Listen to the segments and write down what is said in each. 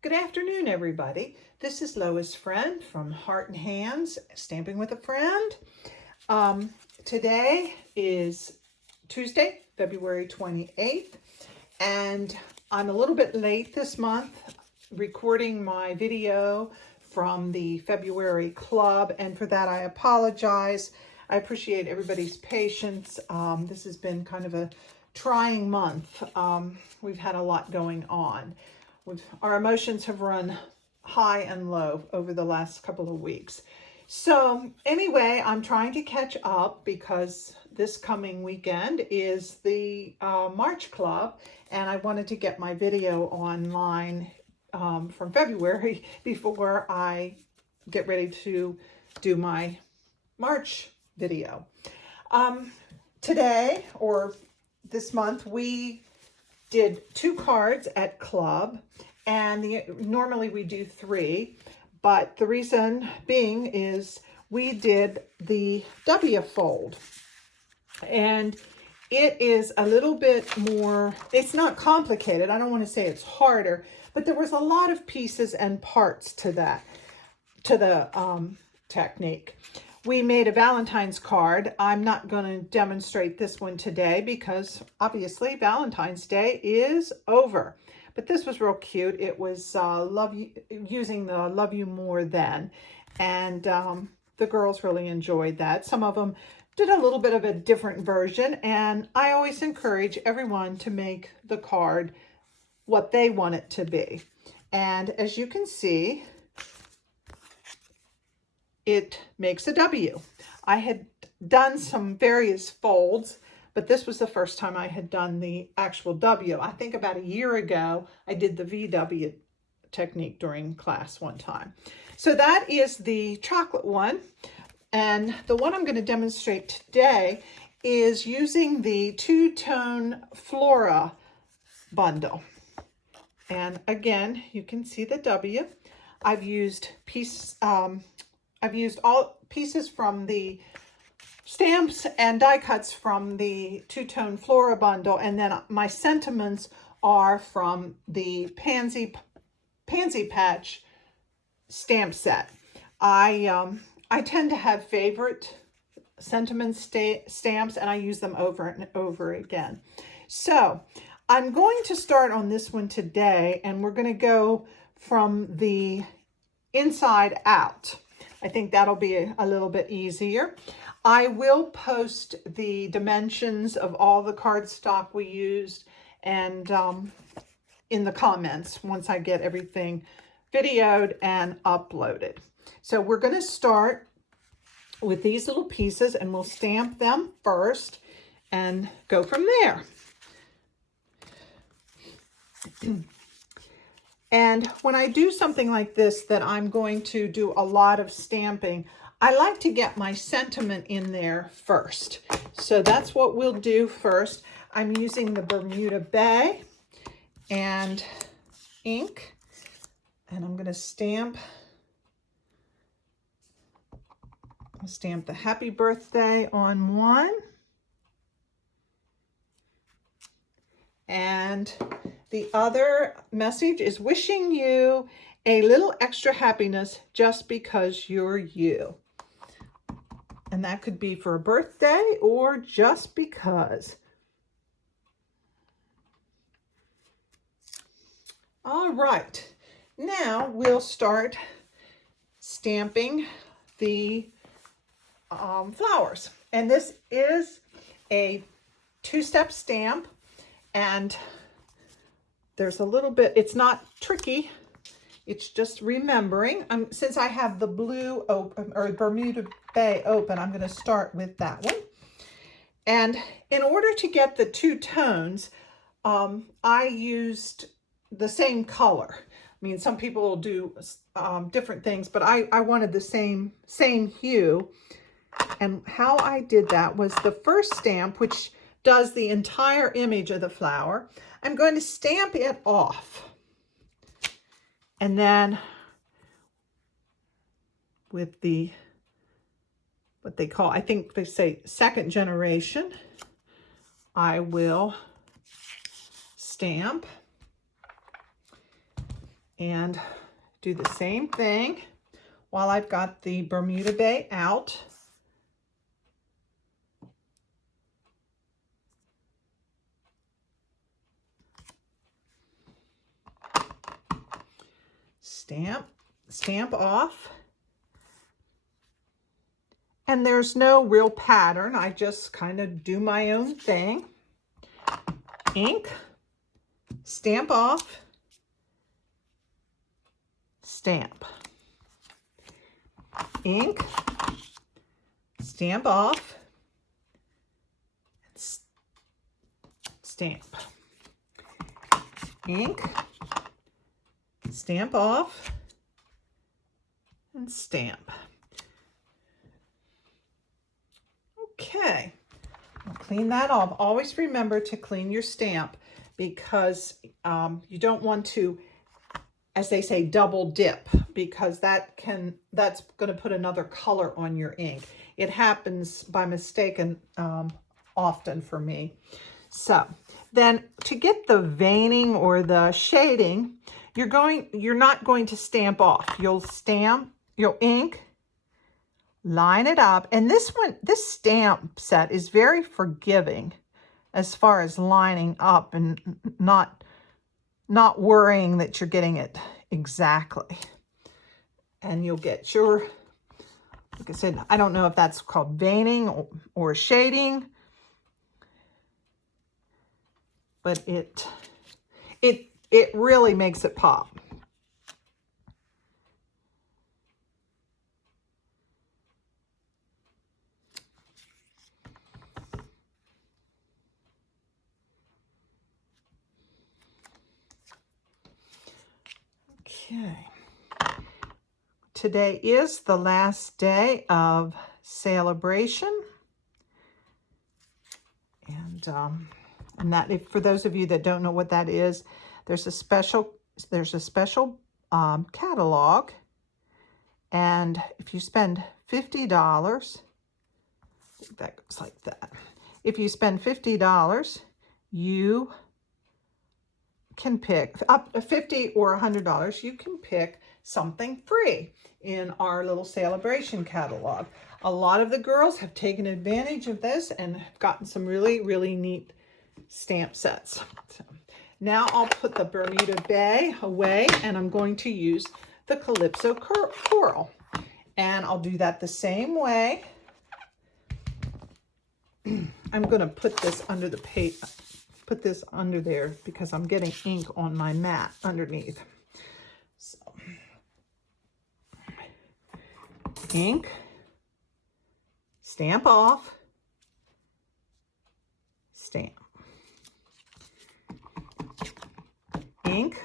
Good afternoon, everybody. This is Lois Friend from Heart and Hands, Stamping with a Friend. Today is Tuesday, February 28th, and I'm a little bit late this month recording my video from the February club, and for that I apologize. I appreciate everybody's patience. This has been kind of a trying month. We've had a lot going on. Our emotions have run high and low over the last couple of weeks. So anyway, I'm trying to catch up because this coming weekend is the March Club, and I wanted to get my video online from February before I get ready to do my March video. Today, or this month, we did 2 cards at club, and normally we do 3, but the reason being is we did the W fold, and it is a little bit more, it's not complicated. I don't want to say it's harder, but there was a lot of pieces and parts to that, to the technique. We made a Valentine's card. I'm not going to demonstrate this one today because obviously Valentine's Day is over. But this was real cute. It was using the Love You More Than. And the girls really enjoyed that. Some of them did a little bit of a different version. And I always encourage everyone to make the card what they want it to be. And as you can see, it makes a W. I had done some various folds, but this was the first time I had done the actual W. I think about a year ago, I did the VW technique during class one time. So that is the chocolate one. And the one I'm going to demonstrate today is using the Tone Flora bundle. And again, you can see the W. I've used all pieces from the stamps and die cuts from the Tone Flora bundle, and then my sentiments are from the Pansy Patch stamp set. I tend to have favorite sentiment stamps, and I use them over and over again. So I'm going to start on this one today, and we're going to go from the inside out. I think that'll be a little bit easier. I will post the dimensions of all the cardstock we used and in the comments once I get everything videoed and uploaded. So we're going to start with these little pieces, and we'll stamp them first and go from there. And when I do something like this, that I'm going to do a lot of stamping, I like to get my sentiment in there first. So that's what we'll do first. I'm using the Bermuda Bay and ink, and I'm going to stamp the happy birthday on one. And the other message is wishing you a little extra happiness just because you're you. And that could be for a birthday or just because. All right, now we'll start stamping the flowers. And this is a 2-step stamp. And there's a little bit, it's not tricky, it's just remembering. Since I have the blue open, or Bermuda Bay open, I'm going to start with that one. And in order to get the 2 tones, I used the same color. I mean, some people will do different things, but I wanted the same hue. And how I did that was the first stamp, which does the entire image of the flower, I'm going to stamp it off. And then with the, what they call, I think they say second generation, I will stamp And do the same thing while I've got the Bermuda Bay out. Stamp off. And there's no real pattern. I just kind of do my own thing. Ink, stamp off, stamp. Ink, stamp off, stamp. Ink, stamp off, and stamp. Okay, I'll clean that off. Always remember to clean your stamp because you don't want to, as they say, double dip, because that's going to put another color on your ink. It happens by mistake and often for me. So then to get the veining or the shading, you're not going to stamp off. You'll ink, line it up. And this stamp set is very forgiving as far as lining up and not worrying that you're getting it exactly. And you'll get your, like I said, I don't know if that's called veining or shading, but it really makes it pop. Okay. Today is the last day of celebration. And that, for those of you that don't know what that is, there's a special catalog, and if you spend $50, that goes like that. If you spend $50, you can pick up $50 or $100. You can pick something free in our little celebration catalog. A lot of the girls have taken advantage of this and have gotten some really, really neat stamp sets. So now I'll put the Bermuda Bay away, and I'm going to use the Calypso Coral. And I'll do that the same way. I'm going to put this under the page, put this under there because I'm getting ink on my mat underneath. So, ink, stamp off, stamp. Ink,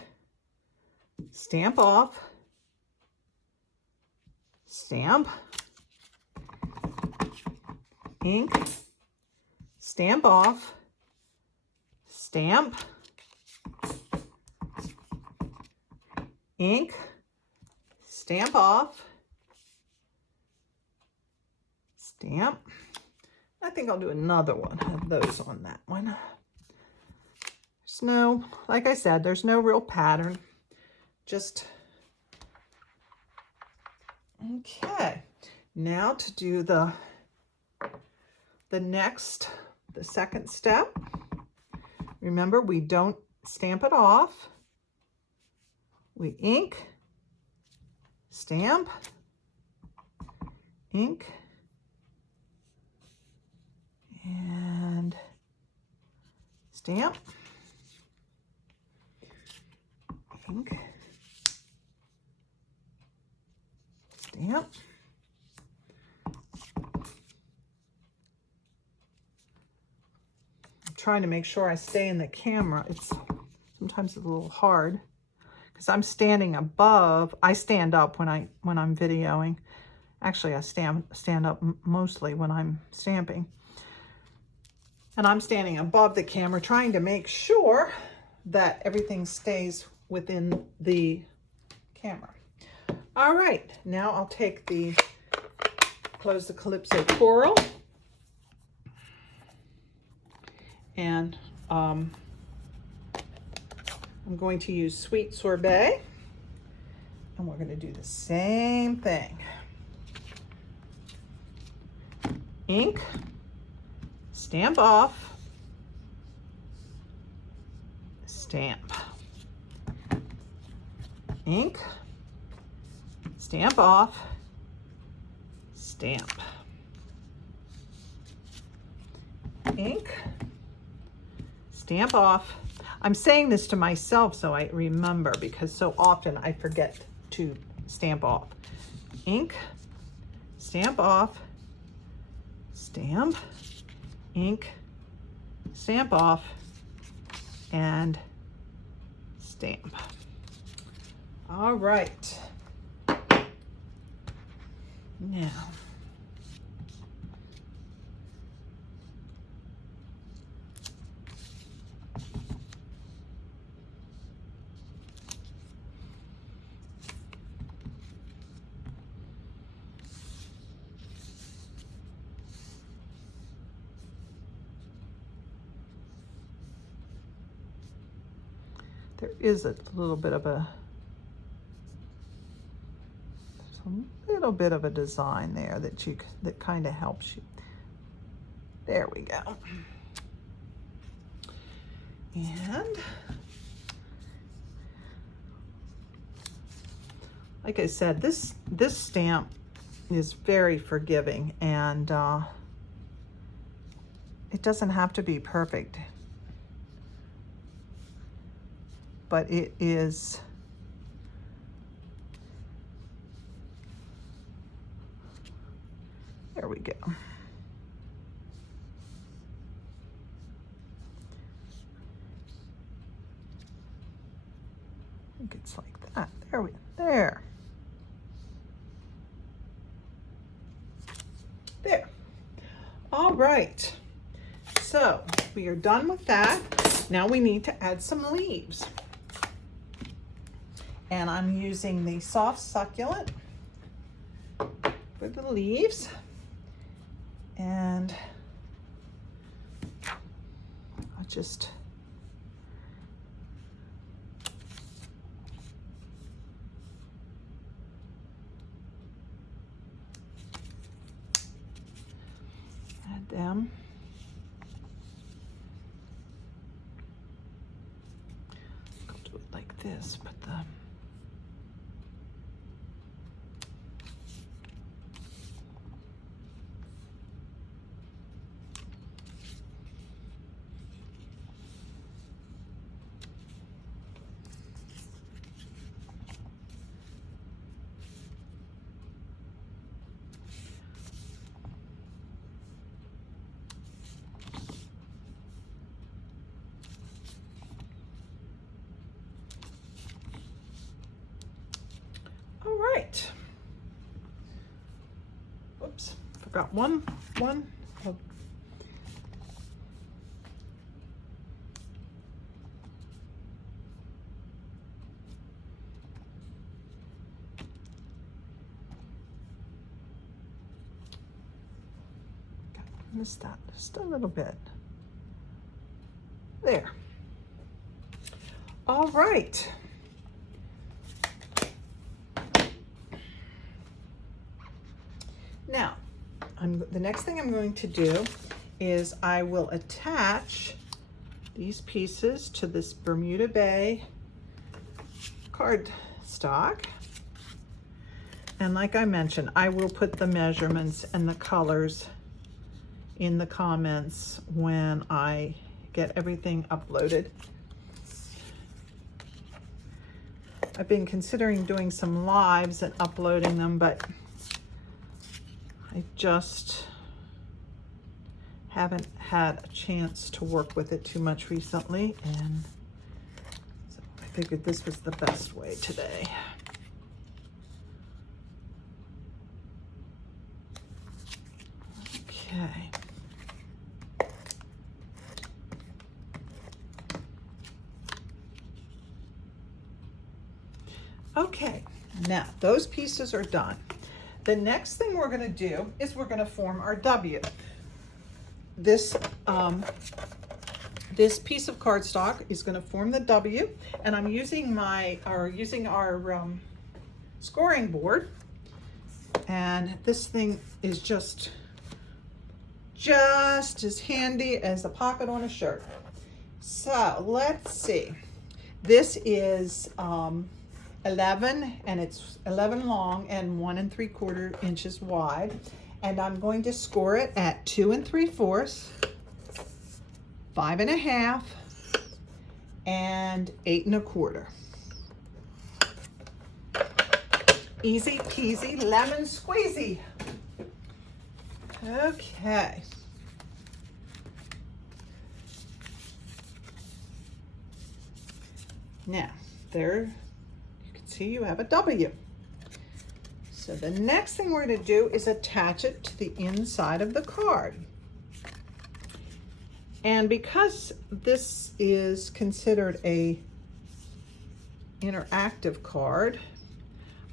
stamp off, stamp. Ink, stamp off, stamp. Ink, stamp off, stamp. I think I'll do another one of those on that one. There's no, like I said, there's no real pattern. Just, okay. Now to do the second step. Remember, we don't stamp it off. We ink, stamp, ink, and stamp, ink, stamp. I'm trying to make sure I stay in the camera. It's sometimes a little hard because I'm standing above. I stand up when I'm videoing. Actually, I stand up mostly when I'm stamping. And I'm standing above the camera trying to make sure that everything stays within the camera. All right, now I'll take close the Calypso Coral. And I'm going to use Sweet Sorbet. And we're going to do the same thing. Ink, stamp off, stamp. Ink, stamp off, stamp. Ink, stamp off. I'm saying this to myself so I remember, because so often I forget to stamp off. Ink, stamp off, stamp, ink, stamp off, and stamp. All right. Now, there is a little bit of a design there that kind of helps you. There we go. And like I said, this stamp is very forgiving, and it doesn't have to be perfect, but it is there we go. I think it's like that. There. All right. So we are done with that. Now we need to add some leaves. And I'm using the soft succulent for the leaves. And I'll just add them. I'll do it like this, but all right. Whoops, forgot one. Oh. Missed that just a little bit. There. All right. Now, the next thing I'm going to do is I will attach these pieces to this Bermuda Bay cardstock. And like I mentioned, I will put the measurements and the colors in the comments when I get everything uploaded. I've been considering doing some lives and uploading them, but I just haven't had a chance to work with it too much recently, and so I figured this was the best way today. Okay. Okay, now those pieces are done. The next thing we're going to do is we're going to form our W. This this piece of cardstock is going to form the W, and I'm using our scoring board. And this thing is just as handy as a pocket on a shirt. So let's see. This is 11, and it's 11 long and 1 3/4 inches wide. And I'm going to score it at 2 3/4, 5 1/2, and 8 1/4. Easy peasy lemon squeezy. Okay. Now, there you can see you have a W. So the next thing we're going to do is attach it to the inside of the card. And because this is considered a interactive card,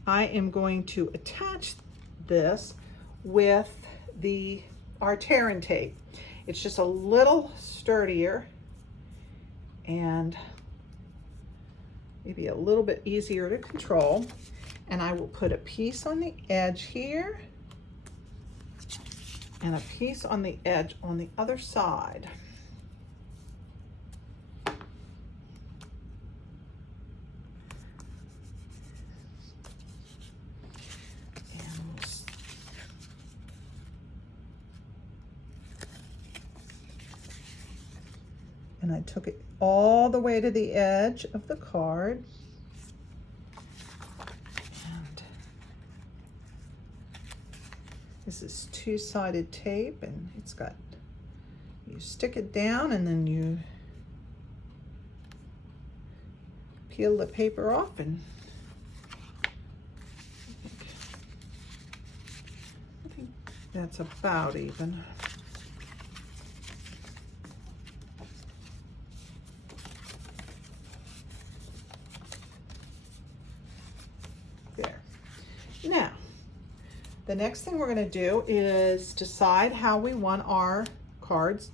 I am going to attach this with our tear and tape. It's just a little sturdier and maybe a little bit easier to control. And I will put a piece on the edge here and a piece on the edge on the other side. And I took it all the way to the edge of the card. And this is two-sided tape, and it's got, you stick it down and then you peel the paper off, and I think that's about even. Now, the next thing we're going to do is decide how we want our cards,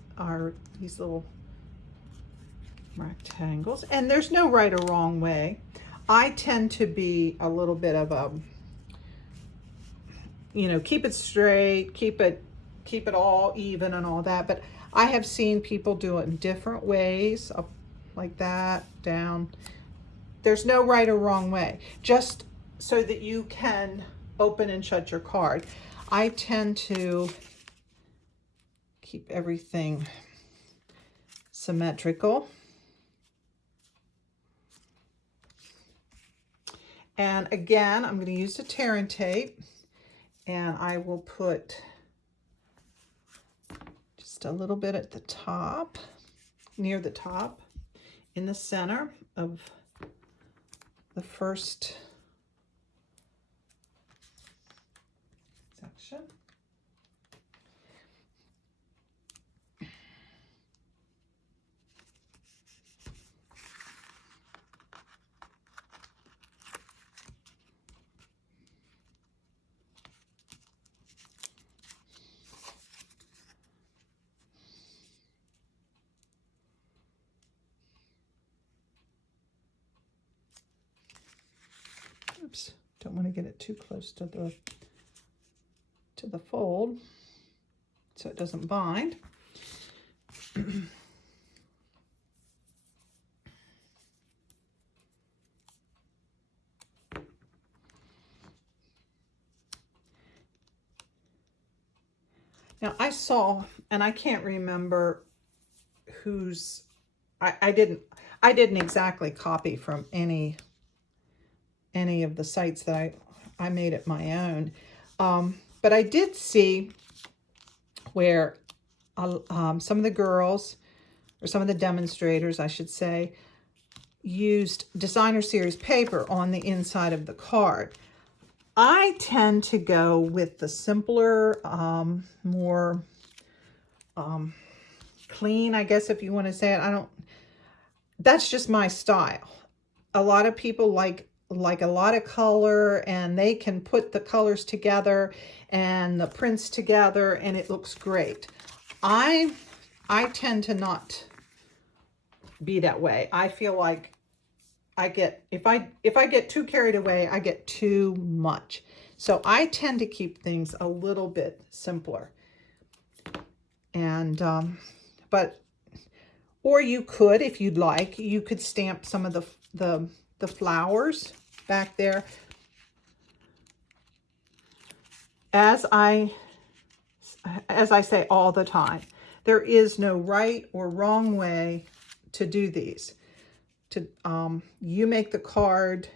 these little rectangles. And there's no right or wrong way. I tend to be a little bit of a, keep it straight, keep it all even and all that. But I have seen people do it in different ways, up like that, down. There's no right or wrong way. Just so that you can open and shut your card. I tend to keep everything symmetrical. And again, I'm going to use the tear and tape, and I will put just a little bit at the top, near the top, in the center of the first section. Oops, don't want to get it too close to the fold so it doesn't bind. Now I saw, and I can't remember whose, I didn't exactly copy from any of the sites that I made it my own. But I did see where some of the girls, or some of the demonstrators, I should say, used designer series paper on the inside of the card. I tend to go with the simpler, more clean, I guess, if you want to say it. That's just my style. A lot of people like a lot of color, and they can put the colors together and the prints together, and it looks great. I tend to not be that way. I feel like if I get too carried away, I get too much. So I tend to keep things a little bit simpler. And but or you could, if you'd like, you could stamp some of the flowers back there. As I say all the time, there is no right or wrong way to do these. You make the card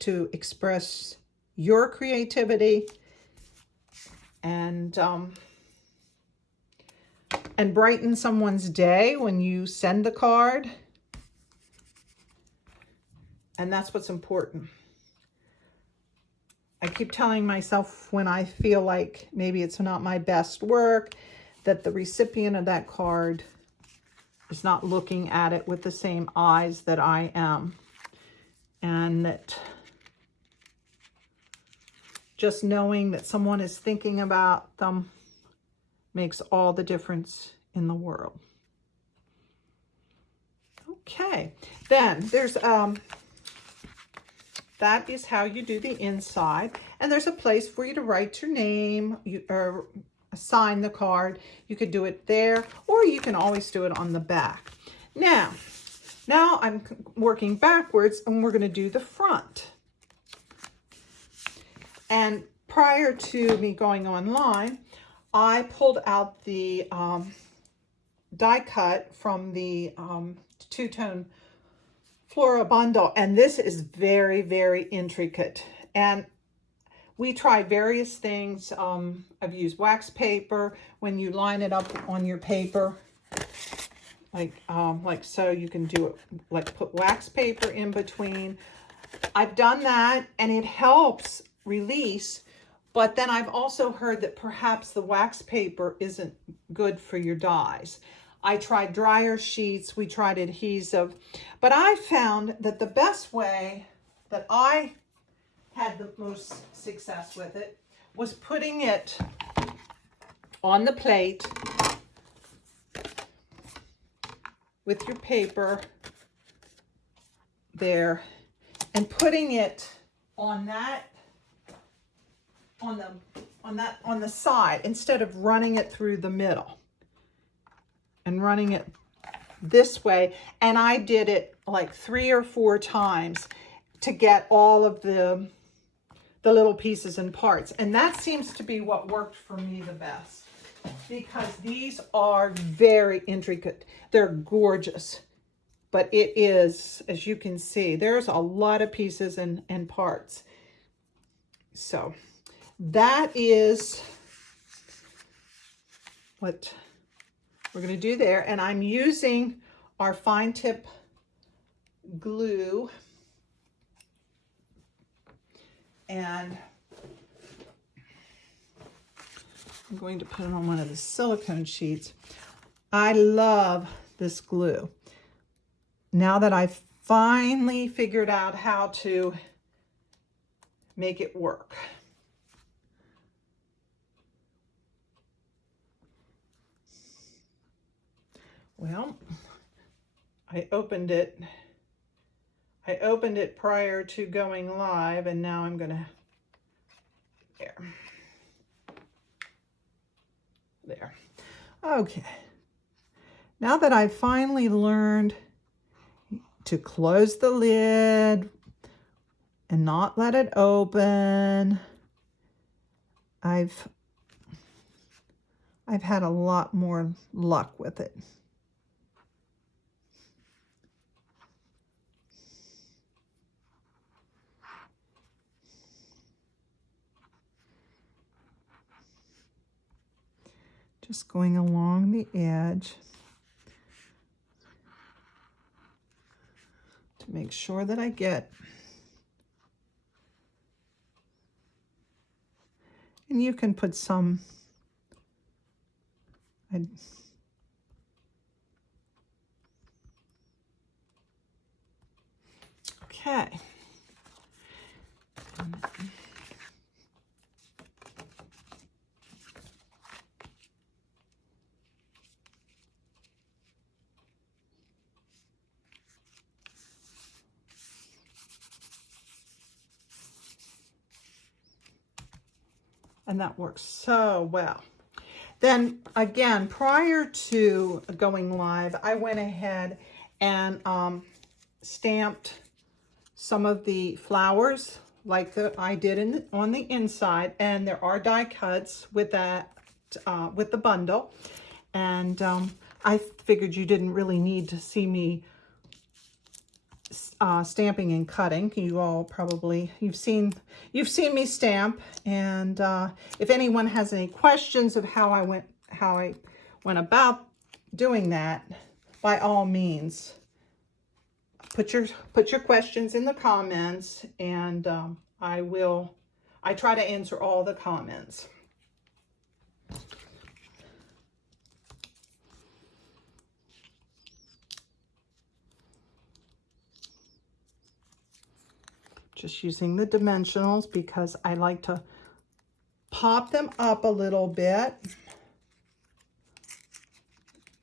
to express your creativity and brighten someone's day when you send the card. And that's what's important. I keep telling myself when I feel like maybe it's not my best work, that the recipient of that card is not looking at it with the same eyes that I am. And that just knowing that someone is thinking about them makes all the difference in the world. Okay, then there's that is how you do the inside, and there's a place for you to write your name, or sign the card. You could do it there, or you can always do it on the back. Now I'm working backwards, and we're going to do the front. And prior to me going online, I pulled out the die cut from the Tone Flora bundle, and this is very, very intricate. And we tried various things. I've used wax paper. When you line it up on your paper, like so, you can do it like put wax paper in between. I've done that, and it helps release. But then I've also heard that perhaps the wax paper isn't good for your dies. I tried dryer sheets, we tried adhesive, but I found that the best way that I had the most success with it was putting it on the plate with your paper there and putting it on the side instead of running it through the middle. And running it this way, and I did it like 3 or 4 times to get all of the little pieces and parts, and that seems to be what worked for me the best, because these are very intricate. They're gorgeous, but it is, as you can see, there's a lot of pieces and parts. So that is what we're going to do there. And I'm using our fine tip glue, and I'm going to put it on one of the silicone sheets. I love this glue. Now that I've finally figured out how to make it work. Well, I opened it prior to going live, and now I'm gonna, there. Okay. Now that I've finally learned to close the lid and not let it open, I've had a lot more luck with it. Just going along the edge to make sure that I get. And you can put some, okay. And that works so well. Then again, prior to going live, I went ahead and stamped some of the flowers like I did on the inside, and there are die cuts with that with the bundle. And I figured you didn't really need to see me stamping and cutting. You all probably, you've seen me stamp. And if anyone has any questions of how I went about doing that, by all means, put your questions in the comments, and I try to answer all the comments. Just using the dimensionals because I like to pop them up a little bit.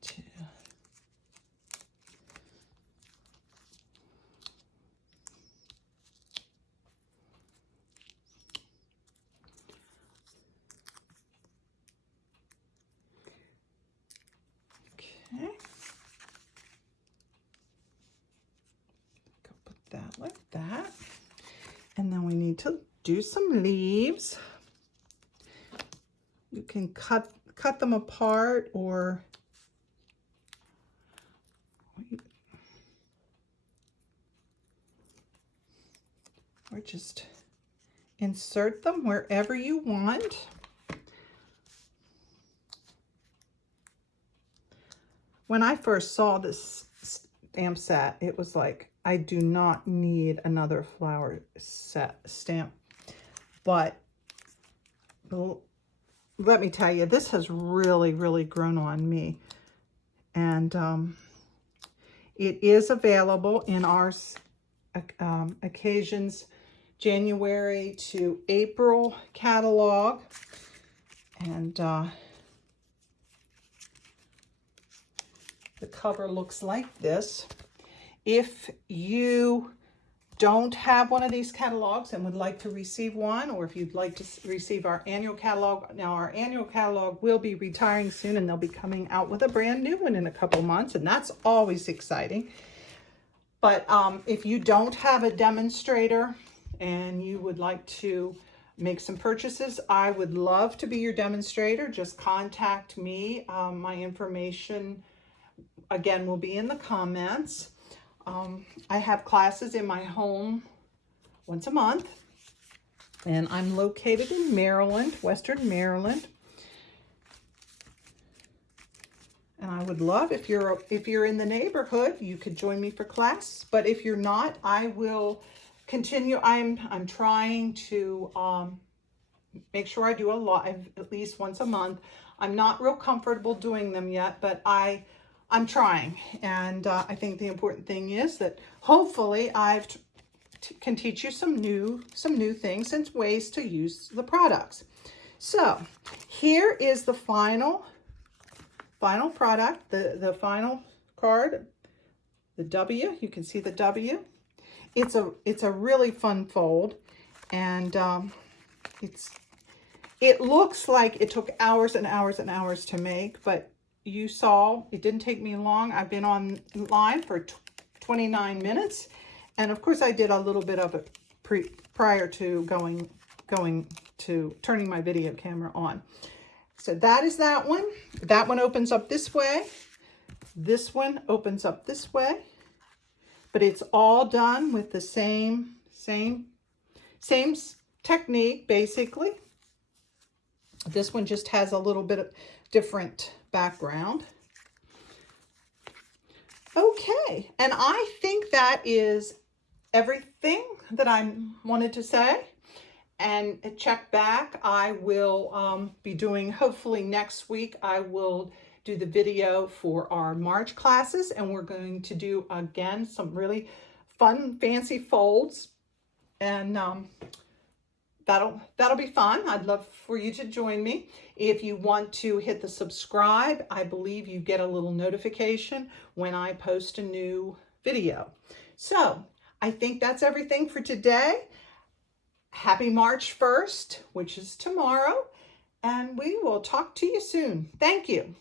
Okay. Go put that like that. And then we need to do some leaves. You can cut them apart or just insert them wherever you want. When I first saw this stamp set, it was like, I do not need another flower set stamp. But let me tell you, this has really, really grown on me. And it is available in our occasions January to April catalog. And the cover looks like this. If you don't have one of these catalogs and would like to receive one, or if you'd like to receive our annual catalog, now our annual catalog will be retiring soon, and they'll be coming out with a brand new one in a couple months, and that's always exciting. But if you don't have a demonstrator and you would like to make some purchases, I would love to be your demonstrator. Just contact me. My information, again, will be in the comments. I have classes in my home once a month, and I'm located in Maryland, Western Maryland. And I would love if you're in the neighborhood, you could join me for class. But if you're not, I will continue. I'm trying to make sure I do a live at least once a month. I'm not real comfortable doing them yet, but I'm trying. And I think the important thing is that hopefully can teach you some new things and ways to use the products. So here is the final product, the final card, the W. You can see the W. It's a really fun fold, and it looks like it took hours and hours and hours to make, but you saw it didn't take me long. I've been online for 29 minutes, and of course I did a little bit of it prior to going to turning my video camera on. So that is that one. That one opens up this way. This one opens up this way. But it's all done with the same technique, basically. This one just has a little bit of different background. Okay, and I think that is everything that I wanted to say. And check back. I will be doing, hopefully next week, I will do the video for our March classes, and we're going to do again some really fun, fancy folds, and that'll be fun. I'd love for you to join me. If you want to hit the subscribe, I believe you get a little notification when I post a new video. So I think that's everything for today. happy March 1st, which is tomorrow, and we will talk to you soon. Thank you.